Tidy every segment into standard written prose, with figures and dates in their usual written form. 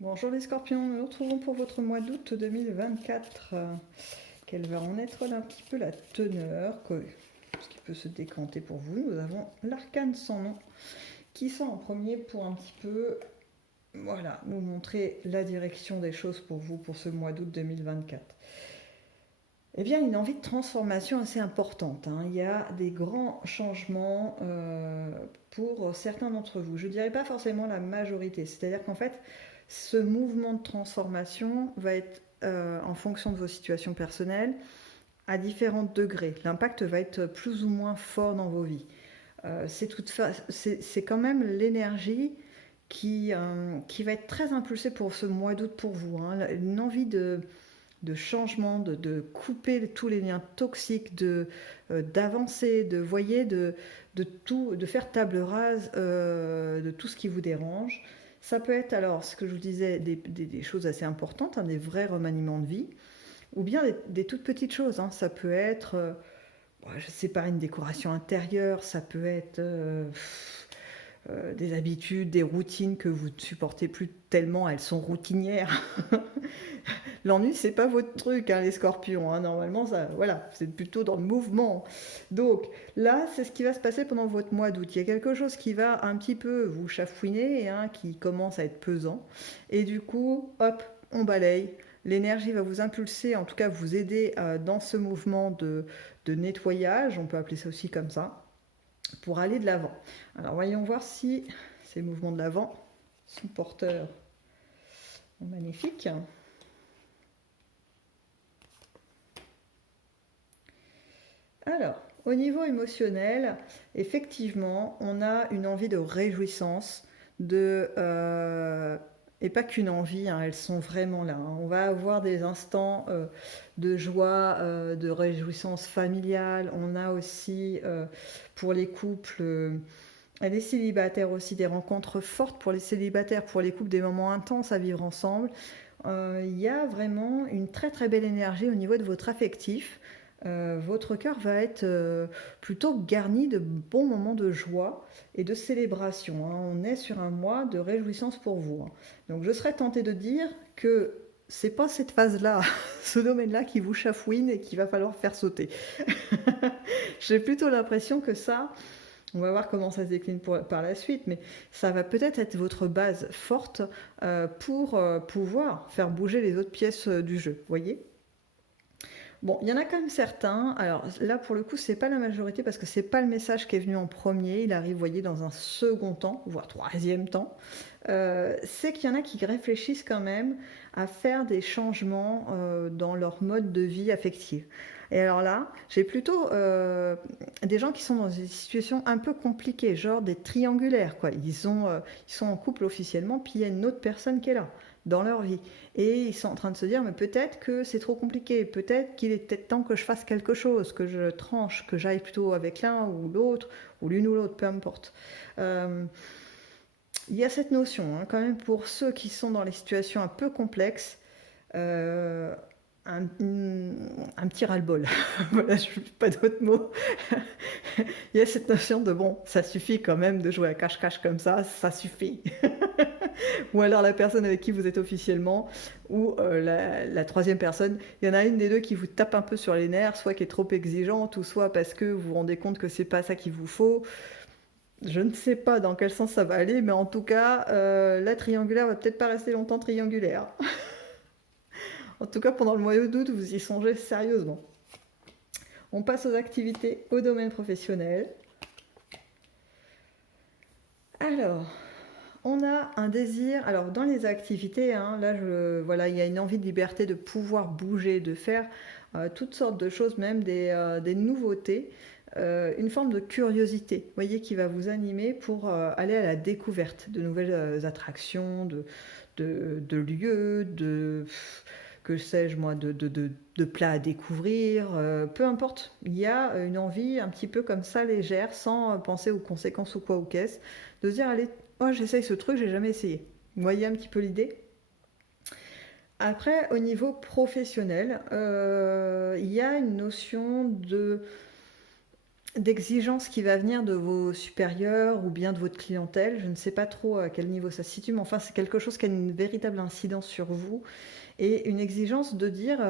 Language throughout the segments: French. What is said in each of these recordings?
Bonjour les scorpions, nous nous retrouvons pour votre mois d'août 2024. Quelle va en être un petit peu la teneur, ce qui peut se décanter pour vous. Nous avons l'arcane sans nom qui sort en premier pour un petit peu voilà, nous montrer la direction des choses pour vous pour ce mois d'août 2024. Eh bien, une envie de transformation assez importante, hein. Il y a des grands changements pour certains d'entre vous. Je ne dirais pas forcément la majorité. C'est-à-dire qu'en fait, ce mouvement de transformation va être en fonction de vos situations personnelles à différents degrés. L'impact va être plus ou moins fort dans vos vies. C'est quand même l'énergie qui va être très impulsée pour ce mois d'août pour vous, hein. Une envie de changement, de couper tous les liens toxiques, d'avancer, voyez, tout, de faire table rase de tout ce qui vous dérange. Ça peut être alors, ce que je vous disais, des choses assez importantes, hein, des vrais remaniements de vie, ou bien des toutes petites choses, hein. Ça peut être, je ne sais pas, une décoration intérieure, ça peut être des habitudes, des routines que vous ne supportez plus tellement, elles sont routinières. L'ennui, c'est pas votre truc, hein, les scorpions, hein. Normalement, ça, voilà, c'est plutôt dans le mouvement. Donc là, c'est ce qui va se passer pendant votre mois d'août. Il y a quelque chose qui va un petit peu vous chafouiner, hein, qui commence à être pesant. Et du coup, hop, on balaye. L'énergie va vous impulser, en tout cas vous aider dans ce mouvement de nettoyage, on peut appeler ça aussi comme ça, pour aller de l'avant. Alors voyons voir si ces mouvements de l'avant sont porteurs. Magnifique. Alors, au niveau émotionnel, effectivement, on a une envie de réjouissance, et pas qu'une envie, hein, elles sont vraiment là, hein. On va avoir des instants de joie, de réjouissance familiale. On a aussi, pour les couples, et les célibataires aussi, des rencontres fortes pour les célibataires, pour les couples, des moments intenses à vivre ensemble. Il y a vraiment une très très belle énergie au niveau de votre affectif. Votre cœur va être plutôt garni de bons moments de joie et de célébration, hein. On est sur un mois de réjouissance pour vous, hein. Donc je serais tentée de dire que c'est pas cette phase-là, ce domaine-là qui vous chafouine et qu'il va falloir faire sauter. J'ai plutôt l'impression que ça, on va voir comment ça se décline par la suite, mais ça va peut-être être votre base forte pour pouvoir faire bouger les autres pièces du jeu, voyez. Bon, il y en a quand même certains. Alors là, pour le coup, c'est pas la majorité parce que c'est pas le message qui est venu en premier. Il arrive, vous voyez, dans un second temps, voire troisième temps. C'est qu'il y en a qui réfléchissent quand même à faire des changements dans leur mode de vie affective. Et alors là, j'ai plutôt des gens qui sont dans des situations un peu compliquées, genre des triangulaires, quoi. Ils sont en couple officiellement, puis il y a une autre personne qui est là dans leur vie. Et ils sont en train de se dire, mais peut-être que c'est trop compliqué, peut-être qu'il est peut-être temps que je fasse quelque chose, que je tranche, que j'aille plutôt avec l'un ou l'autre, ou l'une ou l'autre, peu importe. Il y a cette notion, hein, quand même, pour ceux qui sont dans les situations un peu complexes, euh, un petit ras-le-bol. Voilà, je n'ai pas d'autres mots. Il y a cette notion de, bon, ça suffit quand même de jouer à cache-cache comme ça suffit. Ou alors la personne avec qui vous êtes officiellement, ou la troisième personne, il y en a une des deux qui vous tape un peu sur les nerfs, soit qui est trop exigeante, ou soit parce que vous vous rendez compte que c'est pas ça qu'il vous faut. Je ne sais pas dans quel sens ça va aller, mais en tout cas, la triangulaire va peut-être pas rester longtemps triangulaire. En tout cas, pendant le mois d'août, vous y songez sérieusement. On passe aux activités au domaine professionnel. Alors, on a un désir, alors dans les activités, hein, là, voilà, il y a une envie de liberté de pouvoir bouger, de faire toutes sortes de choses, même des nouveautés, une forme de curiosité, vous voyez, qui va vous animer pour aller à la découverte de nouvelles attractions, de lieux, que sais-je moi, de plats à découvrir, peu importe. Il y a une envie un petit peu comme ça légère, sans penser aux conséquences ou quoi ou qu'est-ce, de se dire, allez, oh, j'essaye ce truc, j'ai jamais essayé. Vous voyez un petit peu l'idée. Après, au niveau professionnel, il y a une notion d'exigence qui va venir de vos supérieurs ou bien de votre clientèle. Je ne sais pas trop à quel niveau ça se situe, mais enfin, c'est quelque chose qui a une véritable incidence sur vous et une exigence de dire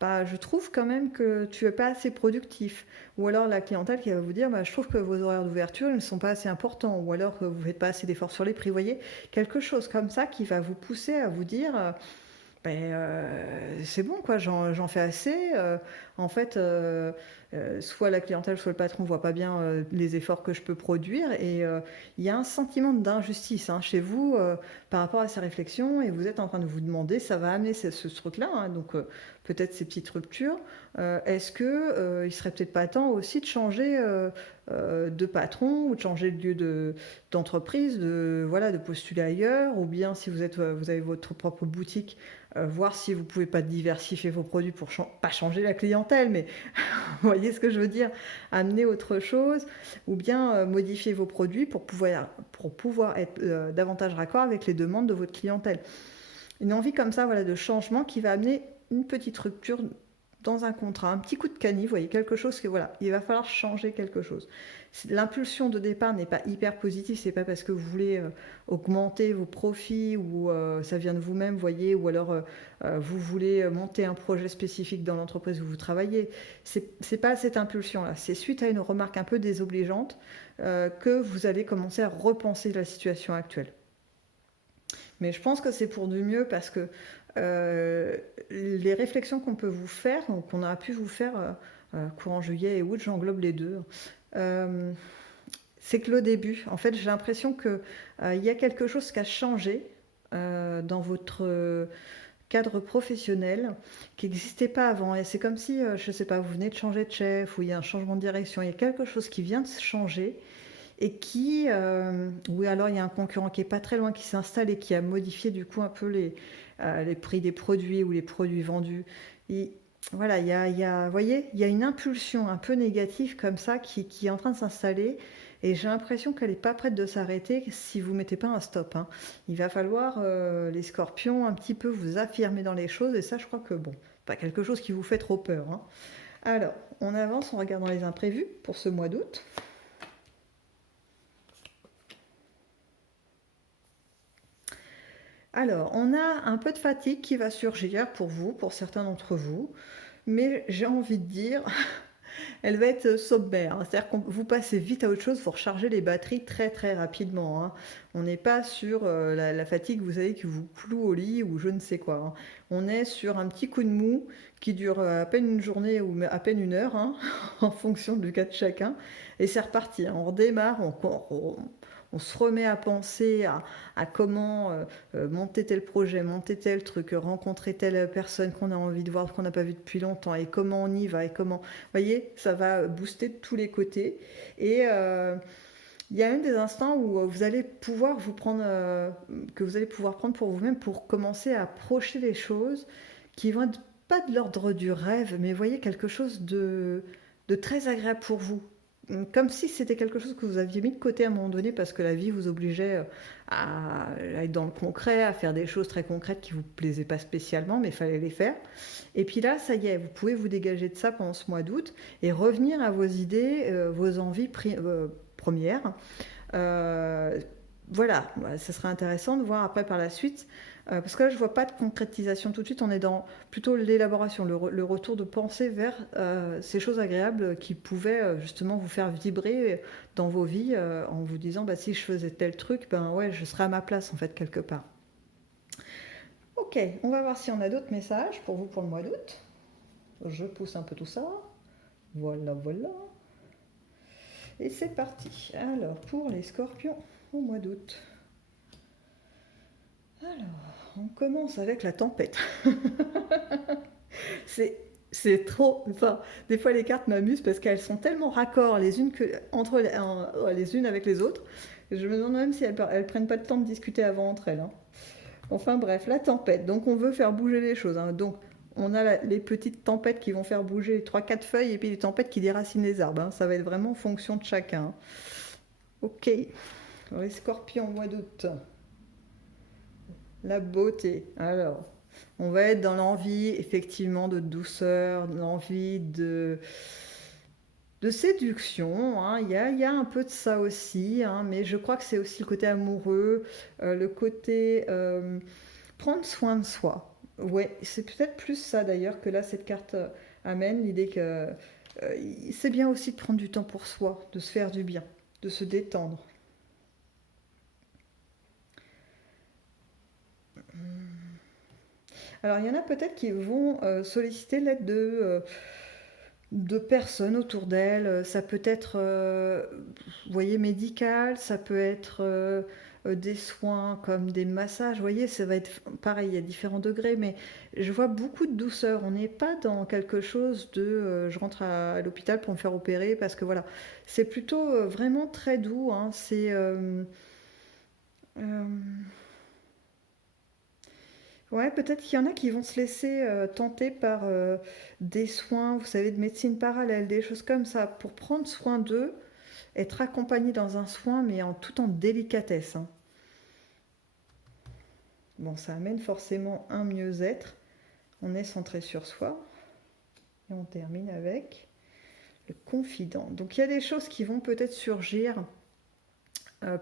bah, je trouve quand même que tu n'es pas assez productif. Ou alors la clientèle qui va vous dire bah, je trouve que vos horaires d'ouverture ne sont pas assez importants. Ou alors que vous ne faites pas assez d'efforts sur les prix. Vous voyez, quelque chose comme ça qui va vous pousser à vous dire ben, c'est bon, quoi, j'en fais assez. En fait, soit la clientèle, soit le patron ne voit pas bien les efforts que je peux produire. Et il y a un sentiment d'injustice hein, chez vous par rapport à ces réflexions. Et vous êtes en train de vous demander, ça va amener ce truc-là, hein, donc peut-être ces petites ruptures. Est-ce que il serait peut-être pas temps aussi de changer de patron ou de changer de lieu d'entreprise, voilà, de postuler ailleurs, ou bien si vous avez votre propre boutique, voir si vous pouvez pas diversifier vos produits pour pas changer la clientèle, mais vous voyez ce que je veux dire, amener autre chose, ou bien modifier vos produits pour pouvoir être davantage raccord avec les demandes de votre clientèle. Une envie comme ça, voilà, de changement qui va amener une petite rupture dans un contrat, un petit coup de canif, vous voyez, quelque chose que voilà, il va falloir changer quelque chose. L'impulsion de départ n'est pas hyper positive, c'est pas parce que vous voulez augmenter vos profits ou ça vient de vous-même, vous voyez, ou alors vous voulez monter un projet spécifique dans l'entreprise où vous travaillez. C'est pas cette impulsion-là, c'est suite à une remarque un peu désobligeante que vous allez commencer à repenser la situation actuelle. Mais je pense que c'est pour du mieux parce que les réflexions qu'on peut vous faire, qu'on a pu vous faire courant juillet et août, j'englobe les deux, euh, c'est que le début, en fait, j'ai l'impression qu'il y a quelque chose qui a changé dans votre cadre professionnel qui n'existait pas avant. Et c'est comme si, je ne sais pas, vous venez de changer de chef ou il y a un changement de direction, il y a quelque chose qui vient de changer et qui, oui, alors il y a un concurrent qui est pas très loin, qui s'installe et qui a modifié du coup un peu les prix des produits ou les produits vendus. Et voilà, vous voyez, il y a une impulsion un peu négative comme ça qui est en train de s'installer. Et j'ai l'impression qu'elle n'est pas prête de s'arrêter si vous ne mettez pas un stop. Hein. Il va falloir, les scorpions, un petit peu vous affirmer dans les choses. Et ça, je crois que, bon, pas quelque chose qui vous fait trop peur. Hein. Alors, on avance en regardant les imprévus pour ce mois d'août. Alors, on a un peu de fatigue qui va surgir pour vous, pour certains d'entre vous, mais j'ai envie de dire, elle va être sommaire. C'est-à-dire que vous passez vite à autre chose, vous rechargez les batteries très très rapidement. Hein. On n'est pas sur la fatigue, vous savez, qui vous cloue au lit ou je ne sais quoi. Hein. On est sur un petit coup de mou qui dure à peine une journée ou à peine une heure, hein, en fonction du cas de chacun. Et c'est reparti. Hein. On redémarre, on se remet à penser à comment monter tel projet, monter tel truc, rencontrer telle personne qu'on a envie de voir, qu'on n'a pas vu depuis longtemps, et comment on y va, et comment... Vous voyez, ça va booster de tous les côtés. Et il y a même des instants où vous allez pouvoir vous prendre, que vous allez pouvoir prendre pour vous-même pour commencer à projeter les choses qui vont être pas de l'ordre du rêve, mais vous voyez, quelque chose de très agréable pour vous. Comme si c'était quelque chose que vous aviez mis de côté à un moment donné parce que la vie vous obligeait à être dans le concret, à faire des choses très concrètes qui ne vous plaisaient pas spécialement, mais il fallait les faire. Et puis là, ça y est, vous pouvez vous dégager de ça pendant ce mois d'août et revenir à vos idées, vos envies premières. Euh, voilà, ça serait intéressant de voir après par la suite. Parce que là, je ne vois pas de concrétisation tout de suite. On est dans plutôt l'élaboration, le retour de pensée vers ces choses agréables qui pouvaient justement vous faire vibrer dans vos vies en vous disant bah, si je faisais tel truc, ben ouais, je serais à ma place en fait quelque part. Ok, on va voir si on a d'autres messages pour vous pour le mois d'août. Je pousse un peu tout ça. Voilà, voilà. Et c'est parti. Alors, pour les scorpions au mois d'août. Alors, on commence avec la tempête. c'est, c'est trop. Enfin, des fois les cartes m'amusent parce qu'elles sont tellement raccords les unes entre les unes avec les autres. Je me demande même si elles prennent pas de temps de discuter avant entre elles. Hein. Enfin bref, la tempête. Donc on veut faire bouger les choses. Hein. Donc on a les petites tempêtes qui vont faire bouger trois quatre feuilles et puis les tempêtes qui déracinent les arbres. Hein. Ça va être vraiment en fonction de chacun. Hein. Ok. Alors, les scorpions, mois d'août. La beauté. Alors, on va être dans l'envie, effectivement, de douceur, l'envie de séduction, hein. Il y a un peu de ça aussi, hein, mais je crois que c'est aussi le côté amoureux, le côté prendre soin de soi. Ouais, c'est peut-être plus ça d'ailleurs que là, cette carte amène l'idée que c'est bien aussi de prendre du temps pour soi, de se faire du bien, de se détendre. Alors, il y en a peut-être qui vont solliciter l'aide de personnes autour d'elles. Ça peut être, vous voyez, médical, ça peut être des soins comme des massages. Vous voyez, ça va être pareil, il y a différents degrés, mais je vois beaucoup de douceur. On n'est pas dans quelque chose de je rentre à l'hôpital pour me faire opérer parce que voilà, c'est plutôt vraiment très doux, hein. C'est. Euh, Ouais, peut-être qu'il y en a qui vont se laisser tenter par des soins, vous savez, de médecine parallèle, des choses comme ça, pour prendre soin d'eux, être accompagné dans un soin, mais tout en délicatesse, hein. Bon, ça amène forcément un mieux-être. On est centré sur soi. Et on termine avec le confident. Donc il y a des choses qui vont peut-être surgir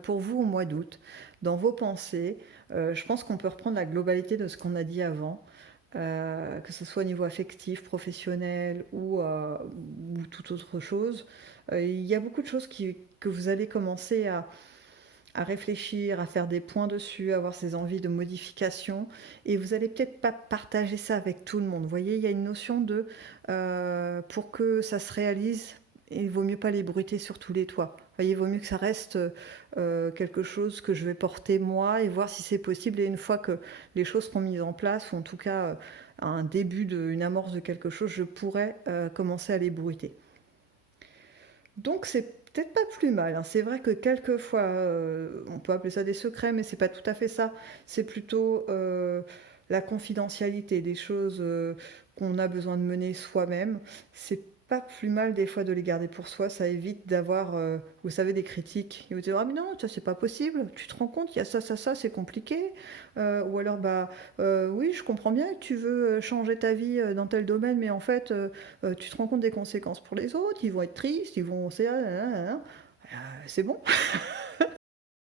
pour vous au mois d'août, dans vos pensées. Je pense qu'on peut reprendre la globalité de ce qu'on a dit avant. Que ce soit au niveau affectif, professionnel ou toute autre chose. Il y a beaucoup de choses que vous allez commencer à réfléchir, à faire des points dessus, à avoir ces envies de modification. Et vous allez peut-être pas partager ça avec tout le monde. Vous voyez, il y a une notion de pour que ça se réalise, il vaut mieux pas les bruiter sur tous les toits. Vous voyez, il vaut mieux que ça reste quelque chose que je vais porter moi et voir si c'est possible. Et une fois que les choses seront mises en place, ou en tout cas un début, une amorce de quelque chose, je pourrais commencer à les bruiter. Donc c'est peut-être pas plus mal, hein. C'est vrai que quelquefois, on peut appeler ça des secrets, mais c'est pas tout à fait ça. C'est plutôt la confidentialité, des choses qu'on a besoin de mener soi-même. C'est pas plus mal des fois de les garder pour soi. Ça évite d'avoir, vous savez, des critiques. Et vous dire ah mais non, ça c'est pas possible. Tu te rends compte, il y a ça, ça, ça, c'est compliqué. Ou alors bah oui, je comprends bien que tu veux changer ta vie dans tel domaine, mais en fait tu te rends compte des conséquences pour les autres, ils vont être tristes, ils vont. C'est bon.